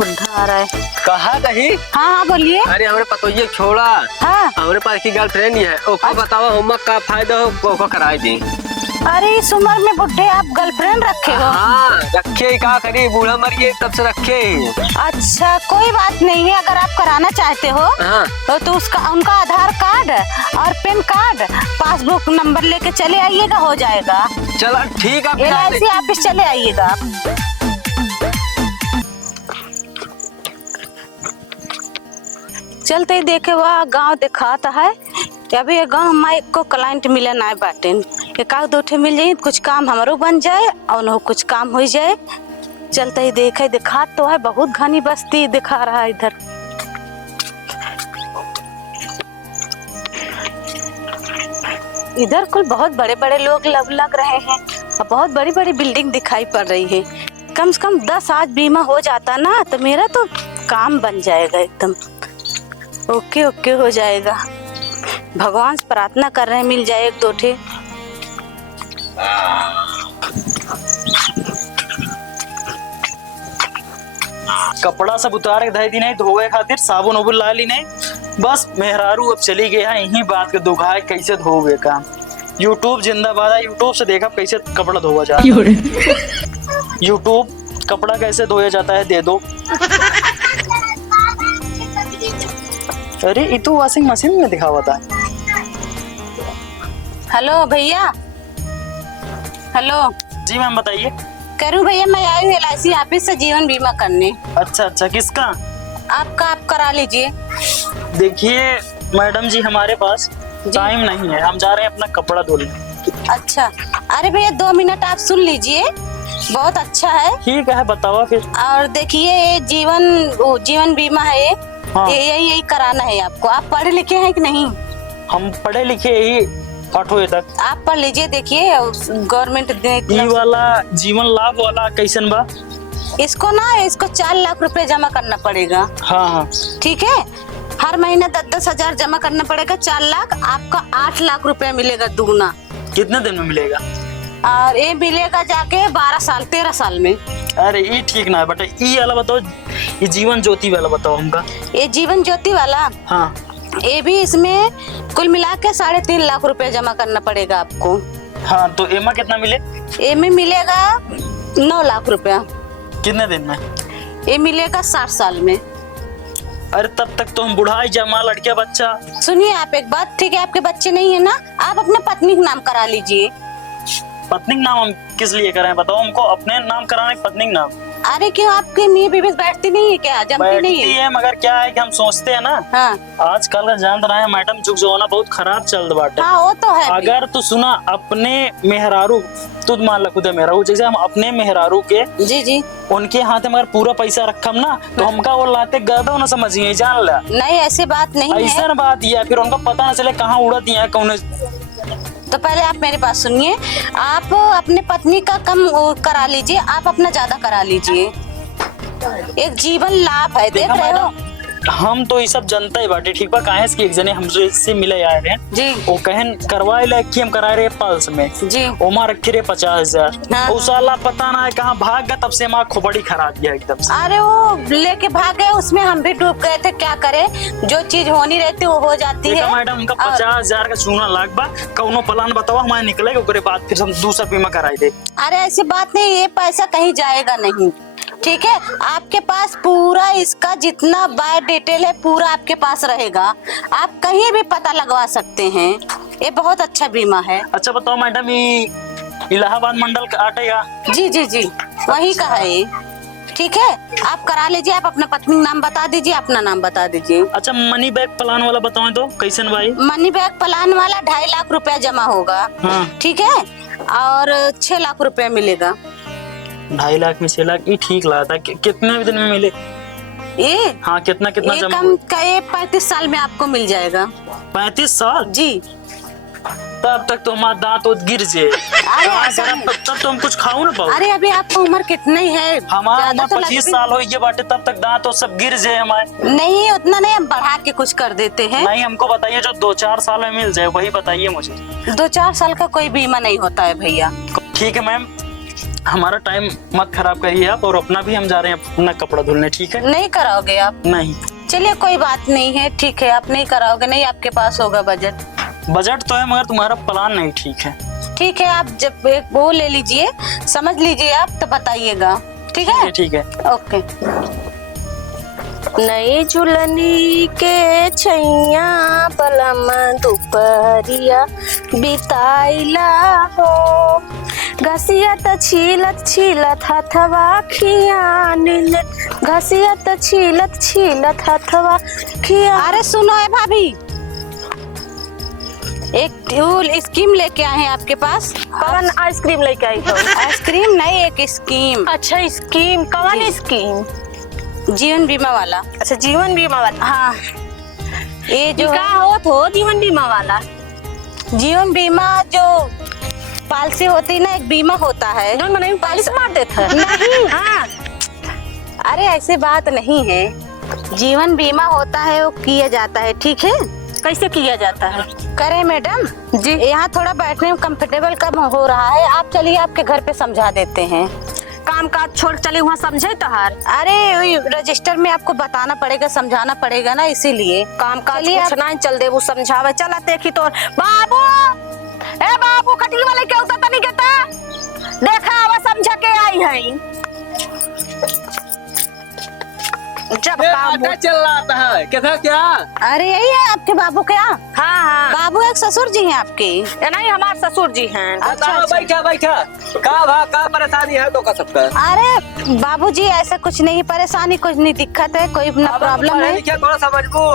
बुढ़ा आ रहा है। कहा कहीं? हाँ हाँ बोलिए। अरे हमारे पतोइये छोड़ा। हाँ। हमारे पास की गर्लफ्रेंड ही है। ओको बताओ होमवर्क का फायदा हो को कराए दी। अरे इस उम्र में बुढ़े आप गर्लफ्रेंड रखे हो? हाँ रखे ही, क्या करी, बूढ़ा मर गए तब से रखे ही। अच्छा कोई बात नहीं है, अगर आप कराना चाहते हो हाँ। तो उसका उनका आधार कार्ड और पैन कार्ड पासबुक नंबर लेके चले आइएगा, हो जाएगा। चलो ठीक है। LIC ऑफिस चले आइएगा आप। चलते ही देखे वह गांव दिखाता है। अभी ये गांव हमारे को क्लाइंट मिले ना बाटे, एक दो ठे मिल जाए, कुछ काम हमारो बन जाए और उन्हों कुछ काम हो जाए। चलते ही देखे दिखा तो है, बहुत घनी बस्ती दिखा रहा है इधर। इधर कुल बहुत बड़े बड़े लोग लग रहे हैं और बहुत बड़ी बड़ी बिल्डिंग दिखाई पड़ रही है। कम से कम 10 आज बीमा हो जाता ना तो मेरा तो काम बन जाएगा, एकदम ओके ओके हो जाएगा। भगवान से प्रार्थना कर रहे हैं मिल जाए एक दो ठे। कपड़ा सब उतार के धई दी नहीं, धोए खातिर साबुन उबुन ला ली नहीं, बस मेहरारू अब चली गई है। यही बात के दुखा है कैसे धोगे काम। यूट्यूब जिंदाबाद है, यूट्यूब से देखा कैसे कपड़ा धोआ जाता है। यूट्यूब कपड़ा कैसे धोया जाता है दे दो। अरे ये तो वॉशिंग मशीन में दिखा हुआ था। हेलो भैया। हेलो जी मैम बताइए। करूँ भैया, मैं आई हूँ LIC ऑफिस से जीवन बीमा करने। अच्छा अच्छा, किसका? आपका आप करा लीजिए। देखिए मैडम जी हमारे पास टाइम नहीं है, हम जा रहे हैं अपना कपड़ा धोने। अच्छा अरे भैया 2 मिनट आप सुन लीजिए, बहुत अच्छा है। ठीक है बताओ फिर। और देखिए ये जीवन बीमा है ये। हाँ। यही कराना है आपको। आप पढ़े लिखे हैं कि नहीं? हम पढ़े लिखे ही 8वीं तक। आप पढ़ लीजिए, देखिए गवर्नमेंट ये वाला जीवन लाभ वाला कैसन बा? इसको 4 लाख रुपए जमा करना पड़ेगा। हाँ हाँ ठीक है, हर महीने 10-10 हजार जमा करना पड़ेगा। 4 लाख आपका 8 लाख रुपए मिलेगा दुगना। कितने दिन में मिलेगा? और ये मिलेगा जाके 12 साल 13 साल में। अरे ये ठीक ना है बेटा, ये वाला बताओ, ये जीवन ज्योति वाला बताओ हमका। ये जीवन ज्योति वाला, हाँ ये भी इसमें कुल मिला के 3.5 लाख रुपए जमा करना पड़ेगा आपको। हाँ तो एमा कितना मिले? ये में मिलेगा 9 लाख रुपया। कितने दिन में? ये मिलेगा 60 साल में। अरे तब तक तो हम बुढ़ाई जमा लड़किया बच्चा। सुनिए आप एक बात, ठीक है आपके बच्चे नहीं है ना, आप अपने पत्नी का नाम करा लीजिए। पत्नी का नाम हम किस लिए कराएं बताओ हमको? अपने नाम कराने पत्नी का नाम? अरे क्यों, आपकी मियाँ बीवी बैठती नहीं है क्या? जमती नहीं बैठती है? है मगर क्या है कि हम सोचते हैं ना, हाँ आजकल का जान रहे हैं मैडम, जुग जमाना बहुत खराब चल रहा बाटे। हाँ वो तो है। अगर तू सुना अपने मेहरारू, तुझ मान ला खुद मेहरारू, जैसे हम अपने मेहरारू के जी जी उनके हाथ में अगर पूरा पैसा रखम ना तो हमका वो लाते गदा ना समझिए, जान ला। नहीं ऐसी बात नहीं है। ऐसा बात ये फिर उनको पता ना चले कहाँ उड़त है कौन। तो पहले आप मेरी बात सुनिए, आप अपने पत्नी का कम करा लीजिए, आप अपना ज्यादा करा लीजिए। एक जीवन लाभ है, देख रहे हो? हम तो ये सब जनता ही बाटे, ठीक बा। काहे कि एक जने हमसे इससे मिले आए रहे जी। वो कहन करवाए ला कि हम करा रहे पल्स में जी। ओमा रखे रहे 50,000। हाँ। उस साला पता ना है कहाँ भाग गया, तब से हमारा खोपड़ी खराब गया एकदम से। अरे वो लेके भाग गए, उसमें हम भी डूब गए थे, क्या करे, जो चीज होनी रहती वो हो जाती है। मैडम उनका 50,000 का चूना लाग बा, कौनो प्लान बताओ हमारे निकलेगा, उसके बाद फिर हम दूसरा बीमा कराई दे। अरे ऐसी बात नहीं, ये पैसा कहीं जाएगा नहीं, ठीक है। आपके पास पूरा इसका जितना बाय डिटेल है पूरा आपके पास रहेगा, आप कहीं भी पता लगवा सकते हैं। ये बहुत अच्छा बीमा है। अच्छा बताओ मैडम, ये इलाहाबाद मंडल का आटेगा? जी जी जी वही का है ये, ठीक है। आप करा लीजिए, आप अपना पत्नी का नाम बता दीजिए, अपना नाम बता दीजिए। अच्छा मनी बैग प्लान वाला बताओ तो कैसे भाई? मनी बैग प्लान वाला 2.5 लाख रुपया जमा होगा। हाँ। ठीक है, और 6 लाख रुपया मिलेगा। 2.5 लाख में 6 लाख, ये ठीक लगा था। कितने दिन में मिले ये? हाँ कितना कितना ये जमा? कम का 35 साल में आपको मिल जाएगा। 35 साल? जी। तब तक तो हमारा दांत गिर जाए। तब तो हम कुछ खाऊ ना पाओ। अरे अभी आपका उम्र कितनी है? हमारा ज्यादा तो 25 साल हो ये बाटे, तब तक दांत तो सब गिर जाए हमारे। नहीं उतना नहीं, हम बढ़ा के कुछ कर देते हैं। नहीं हमको बताइए जो 2-4 साल में मिल जाए वही बताइए मुझे। 2-4 साल का कोई बीमा नहीं होता है भैया। ठीक है मैम, हमारा टाइम मत खराब करिए आप, और अपना भी हम जा रहे हैं अपना कपड़ा धुलने, ठीक है? नहीं कराओगे आप? नहीं। चलिए कोई बात नहीं है, ठीक है, आप नहीं कराओगे, नहीं आपके पास होगा बजट। बजट तो है मगर तुम्हारा प्लान नहीं ठीक है। ठीक है, आप जब एक वो ले लीजिए, समझ लीजिए आप, तो बताइएगा, ठीक है? ठीक है। ओके। नई झुलनी के छैया पलम दुपहरिया बिताइला हो, घसियत छीलत छीलत हथवा खियानिल, घसियत छीलत छीलत हथवा खिया। अरे सुनो है भाभी, एक टूल स्कीम लेके आए हैं आपके पास। कौन आइसक्रीम लेके आई हो? आइसक्रीम नहीं, एक स्कीम। अच्छा स्कीम, कौन जी। स्कीम? जीवन बीमा वाला। अच्छा जीवन बीमा वाला। हाँ, ये जो का हो तो जीवन बीमा वाला? जीवन बीमा जो पॉलिसी होती है ना, एक बीमा होता है। जो मैंने पॉलिस मार देता है। नहीं, हाँ, अरे ऐसी बात नहीं है, जीवन बीमा होता है, वो किया जाता है, ठीक है? कैसे किया जाता है? करें मैडम जी, यहाँ थोड़ा बैठने में कंफर्टेबल कम हो रहा है, आप चलिए आपके घर पे समझा देते हैं। काम काज छोड़ चले वहाँ समझे तहार? अरे वही रजिस्टर में आपको बताना पड़ेगा, समझाना पड़ेगा ना, इसीलिए। काम काज चलिए कुछ नहीं चल दे, वो समझावे चला देखी तो। बाबू, ए बाबू, कटली वाले क्या होता नहीं कहता? देखा अब समझा के आई है। जब काम चल रहा है कैसा क्या? अरे यही है आपके बाबू क्या? हाँ हाँ, बाबू एक ससुर जी हैं आपके? ये नहीं हमारे ससुर जी हैं। बताओ, बैठा बैठा, का परेशानी है तो का सबका? अरे बाबूजी ऐसा कुछ नहीं, परेशानी कुछ नहीं, दिक्कत है कोई ना, प्रॉब्लम है। क्या थोड़ा समझ को?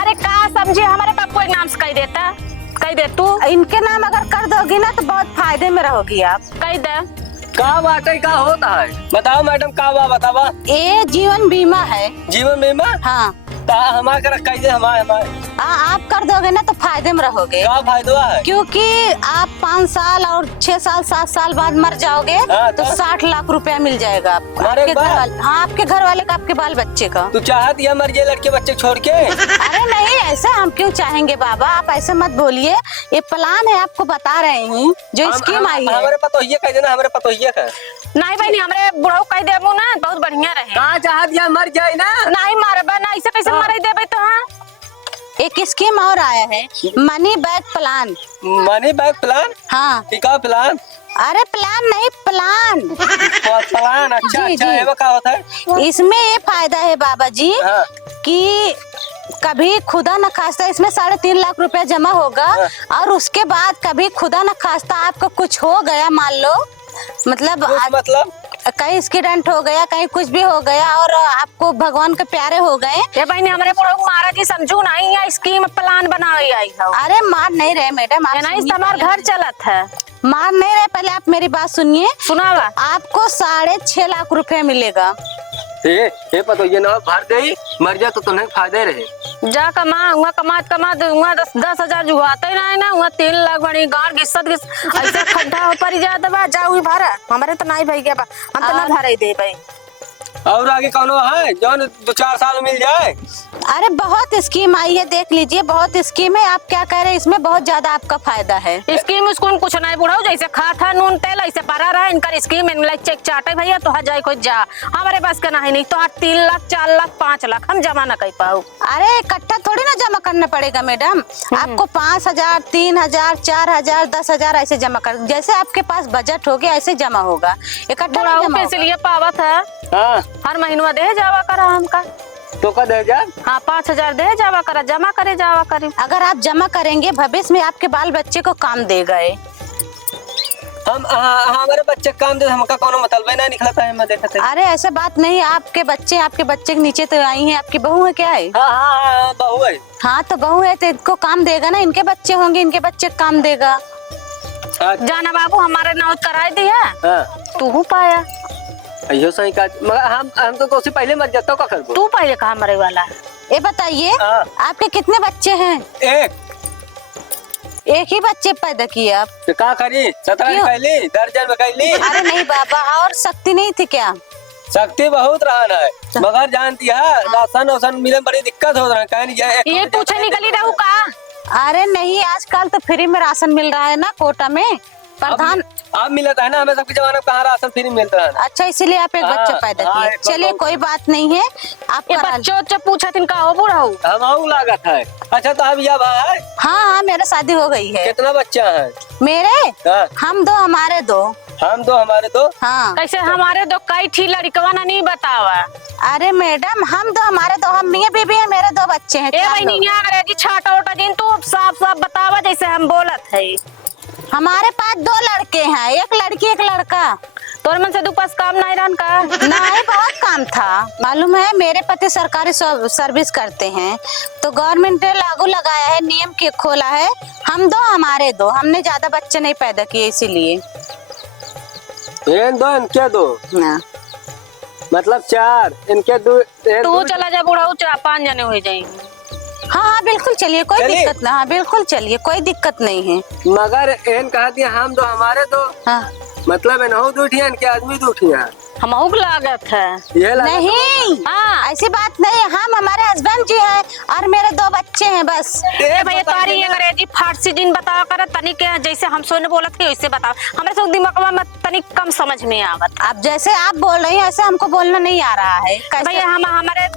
अरे का समझे, हमारे पास कोई नाम से कह देता, कह दे तू। इनके नाम अगर कर दोगी ना तो बहुत फायदे में रहोगी आप। कह दे। का बाटे का होता है? बताओ मैडम, का बा बतावा। ये जीवन बीमा है। जीवन बीमा? हाँ, हमारे कर कैसे हमारे आप कर दोगे ना तो फायदे में रहोगे, का फायदा है? क्योंकि आप 5 साल और 6 साल 7 साल बाद मर जाओगे हाँ, तो 60 लाख रुपया मिल जाएगा आपको। हमारे आपके घर बाल? वाले, हाँ आपके घर वाले का, आपके बाल बच्चे का। तू चाहत या मर गए लड़के बच्चे छोड़ के? अरे नहीं, ऐसा हम क्यों चाहेंगे बाबा, आप ऐसे मत बोलिए, ये प्लान है, आपको बता रहे हैं जो स्कीम आई है। हमारे पतो ये कह देना, हमारे पतो ये कह। नहीं भाई, हमारे बुढ़ऊ कह देबो ना, बहुत बढ़िया रहे। कहाँ चाहत या मर जाए ना? नहीं मारबा ना, ऐसे कैसे मारे देबे तो? हाँ, एक स्कीम और आया है, money back plan. Money back plan? हाँ, का प्लान? अरे प्लान नहीं, प्लान। प्लान, अच्छा जी, अच्छा, जी। ये क्या होता है? इसमें ये फायदा है बाबा जी हाँ। कि कभी खुदा न खास्ता इसमें 3.5 लाख रुपया जमा होगा, और उसके बाद कभी खुदा न खास्ता आपको कुछ हो गया, मान लो मतलब मतलब कहीं एक्सीडेंट हो गया, कहीं कुछ भी हो गया, और आपको भगवान के प्यारे हो गए। ये बहनी हमारे बुढ़ऊ महाराज जी समझू नहीं, या स्कीम प्लान बनाई आई हो। अरे मार नहीं रहे मैडम, आप नहीं, सुनिए हमारे पहले। घर चलत है। मार नहीं रहे, पहले आप मेरी बात सुनिए। सुनावा। आपको 6.5 लाख रुपया मिलेगा। ये पतो ये ना भर दे, मर जा तो तुम्हें फायदे रहे। जा कमा, वहाँ कमा वहाँ 10,000 जुआते ना है ना, वहाँ 3 लाख बनी गाड़ घिसत ऐसे खड्डा हो पड़ी जाता बा, जा वही भरा। हमारे तो नहीं भाई, बा हम तो ना भरे दे भाई। और आगे कौन है जो 2-4 साल मिल जाए? अरे बहुत स्कीम आई है, देख लीजिए, बहुत स्कीम है। आप क्या कह रहे हैं, इसमें बहुत ज्यादा आपका फायदा है। स्कीम स्कूल कुछ नहीं बुढ़ाऊ, जैसे खाता नून तेल ऐसे पड़ा रहा इनका स्कीम, चेक चाटे भैया तो जाए कोई जा, हमारे पास का नहीं तो 3 लाख 4 लाख 5 लाख हम जमा न कर पाओ। अरे इकट्ठा थोड़ी ना जमा करना पड़ेगा मैडम, आपको 5,000 3,000 4,000 10,000 ऐसे जमा कर, जैसे आपके पास बजट हो गया ऐसे जमा होगा, इकट्ठा नहीं जमा होगा। इसलिए पावत है, हाँ हर महीनवा दे जावा करा हमका। तो का दे जा? हाँ 5,000 दे जावा करा, जमा करे जावा करे। अगर आप जमा करेंगे भविष्य में आपके बाल बच्चे को काम देगा। हम हमारे बच्चे काम दे, हमका कोनो मतलब नहीं निकलता है, मैं देखते। अरे ऐसे बात नहीं, आपके बच्चे के नीचे तो आई हैं, आपकी बहू है क्या है? हाँ बहू है। हाँ तो बहू है तो इनको काम देगा ना, इनके बच्चे होंगे, इनके बच्चे काम देगा। जाना बाबू, हमारे नौत कराई दी है, हाँ तू पाया। अयो सही का, मगर हम तो उससे पहले मर जाता का कर। तू पहले कहाँ मरे वाला? ये बताइए हाँ। आपके कितने बच्चे हैं? एक ही बच्चे पैदा किए आप? तो का करी, 17 कैली, दर्जन में कैली। अरे नहीं बाबा, और शक्ति नहीं थी क्या? शक्ति बहुत रहा है, मगर जानती है राशन वासन मिले बड़ी दिक्कत हो रहा है, कहीं नहीं ये पूछे निकली रहू का? अरे नहीं, आजकल तो फ्री में राशन मिल रहा है ना, कोटा में प्रधान। अब मिलता है ना, हमें सबके जमाने में कहाँ राशन फ्री मिलता है। अच्छा, इसीलिए आप एक हाँ, बच्चा पैदा हाँ, किए। एक चलिए बच्चा। कोई बात नहीं है, आप ये करा बच्चों से पूछा थिन का हो बुढ़ा हो। हम लागत है। अच्छा तो अब यह भाई हाँ हाँ, मेरा शादी हो गई है। कितना बच्चा है? मेरे हाँ, हम दो, हमारे दो। हम दो हमारे दो। हाँ, कैसे हमारे दो कई थी लड़कवा ना नहीं बतावा। अरे मैडम, हम दो हमारे दो, हम मियाँ बीबी है, मेरे दो बच्चे हैं। ए चार भाई लोग। नहीं अंग्रेजी छाटा उटा जिन तू साफ साफ बतावा जैसे हम बोलत है। हमारे पास दो लड़के हैं, एक लड़की एक लड़का। तोर मन से दू पास काम नहीं रहन का। नहीं, बहुत काम था। मालूम है, मेरे पति सरकारी सर्विस करते हैं, तो गवर्नमेंट ने लागू लगाया है, नियम के खोला है। हम दो हमारे दो, हमने ज्यादा बच्चे नहीं पैदा किए इसीलिए। दो इनके दो, हाँ। मतलब 4 इनके दो। तू चला जा बुढ़ा हो, 5 जने हो जाएंगे। हाँ हाँ बिल्कुल चलिए, कोई चलिए। दिक्कत ना। हाँ बिल्कुल चलिए, कोई दिक्कत नहीं है। मगर एन कहा दिया हम दो हमारे दो, हाँ। मतलब इनहो दो उठी इनके आदमी दो उठी है। हमहू के लागत है। ये लागत नहीं, हाँ। ऐसी बात नहीं। हम हमारे हस्बैंड जी हैं और मेरे दो बच्चे हैं बस। ए भैया तारी अंग्रेजी फारसी जिन बतावा कर तनिक जैसे हम सोने बोलत थे वैसे बताओ। हमरे सब दिमाग में तनिक कम समझ में आवत। अब जैसे आप बोल रही हैं ऐसे हमको बोलना नहीं आ रहा है। कैसे? भैया हमारे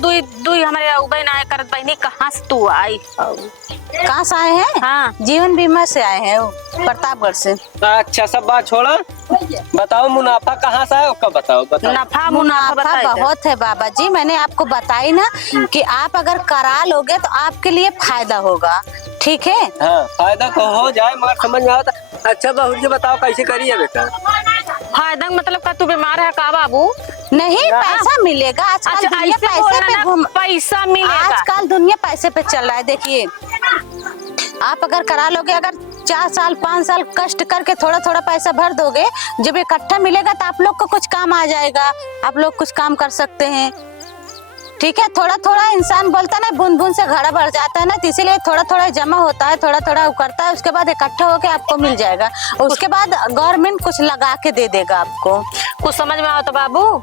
दुई हमारे उबई ना करत बहनी कहाँ से तू आई। कहाँ से आए हैं? हाँ। जीवन बीमा से आए हैं, वो प्रतापगढ़ से। अच्छा सब बात छोड़ा, बताओ मुनाफा कहाँ से है उसका बताओ। नफा मुनाफा मुनाफा बताइए। बहुत है बाबा जी, मैंने आपको बताई ना कि आप अगर करा लोगे तो आपके लिए फायदा होगा। ठीक है, हाँ फायदा तो हो जाए, मगर समझ में आता। अच्छा बहू जी बताओ कैसे करिए बेटा? फायदा मतलब का तू बीमार है का बाबू? नहीं पैसा मिलेगा आजकल। अच्छा दुनिया ऐसे पैसे बोलना पे ना, घूम, पैसा मिलेगा। आजकल दुनिया पैसे पे चल रहा है। देखिए, आप अगर करा लोगे, अगर 4 साल 5 साल कष्ट करके थोड़ा थोड़ा पैसा भर दोगे, जब इकट्ठा मिलेगा तो आप लोग को कुछ काम आ जाएगा, आप लोग कुछ काम कर सकते हैं। ठीक है, थोड़ा थोड़ा इंसान बोलता ना, बूंद बूंद से घड़ा भर जाता है ना, तो इसीलिए थोड़ा थोड़ा जमा होता है, थोड़ा थोड़ा करता है, उसके बाद इकट्ठा होके आपको मिल जाएगा। उसके बाद गवर्नमेंट कुछ लगा के दे देगा आपको। कुछ समझ में आओ तो बाबू?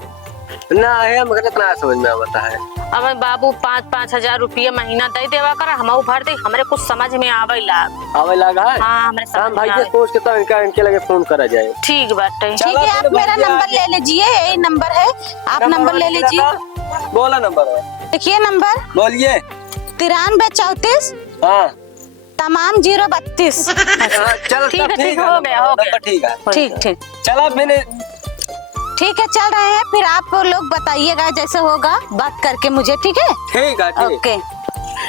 ना है मगर इतना समझ में आता है। अब बाबू 5-5 हजार रुपया महीना दे देवा कर, हम भर दे। हमरे कुछ समझ में आवे लाग। आवे लगा है। हाँ हमरे समझ हम में भाई आवे। के सोच के तो इनके लगे फोन करा जाए। ठीक बाटे। ठीक है, आप मेरा नंबर ले लीजिए, यही नंबर है, आप नंबर ले लीजिए। बोला नंबर देखिए नंबर बोलिए। 9334 हाँ तमाम 032। चलो ठीक है, सब ठीक हो गया, हो नंबर गया। ठीक है। ठीक ठीक चला मैंने ठीक है, चल रहे हैं। फिर आप लोग बताइएगा जैसे होगा, बात करके मुझे। ठीक है, ठीक है ठीक। ओके।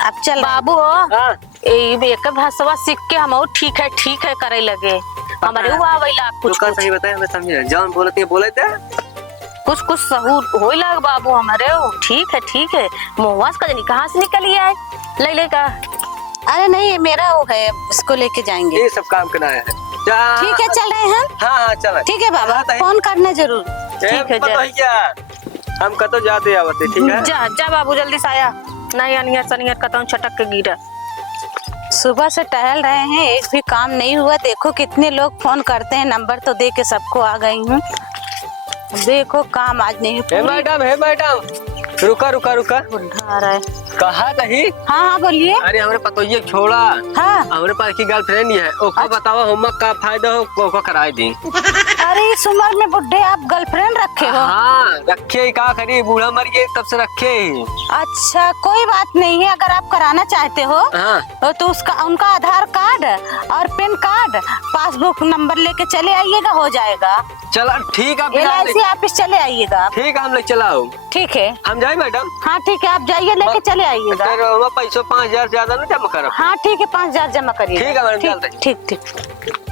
अब चल बाबू हाँ एक भाषा सीख के हम ठीक है करे लगे। हमारे वो आवे लाग कुछ दुकान सही बताया, हमें समझे जौन बोले थे कुछ सहूर हो लाग बाबू हमारे। वो ठीक है मुहवास का कहाँ से निकल आए ले का। अरे नहीं, ये मेरा वो है, इसको लेके जाएंगे। ये सब काम करना है। ठीक है, चल रहे हैं। हाँ हाँ चला। ठीक है बाबा, हाँ, तो- फोन करना जरूर। ठीक है, जा। क्या हम कतो जाते आवते। ठीक है जा बाबू जल्दी से आया। नहीं अनियर सनियर कतौ छटक के गिरा। सुबह से टहल रहे हैं, एक भी काम नहीं हुआ। देखो कितने लोग फोन करते हैं, नंबर तो दे के सबको आ गई हूँ। देखो काम आज नहीं हे मैडम रुका बुढ़ा आ रहा है। कहा नहीं। हाँ हाँ बोलिए। अरे हमरे पतो ये छोड़ा, हाँ, हमरे पास की गर्लफ्रेंड ही है, ओको बताओ होमवर्क का फायदा हो ओको कराए दी। अरे इस उम्र में बुढ़े आप गर्लफ्रेंड रखे हो? हाँ रखे, का करी, बूढ़ा मर गए तब से रखे ही। अच्छा कोई बात नहीं है, अगर आप कराना चाहते हो हाँ तो उसका उनका आधार कार्ड और पैन कार्ड, पासबुक नंबर लेके चले आइएगा, हो जाएगा। चला ठीक है। LIC ऑफिस चले आइएगा। ठीक है हम ले चलाओ। ठीक है, हम जाए मैडम। हाँ ठीक है, आप जाइए लेके चले आइएगा। पैसों 5000 ज्यादा ना जमा करो। हाँ ठीक है, 5000 जमा करिए। ठीक है मैडम, ठीक चलते हैं। ठीक ठीक।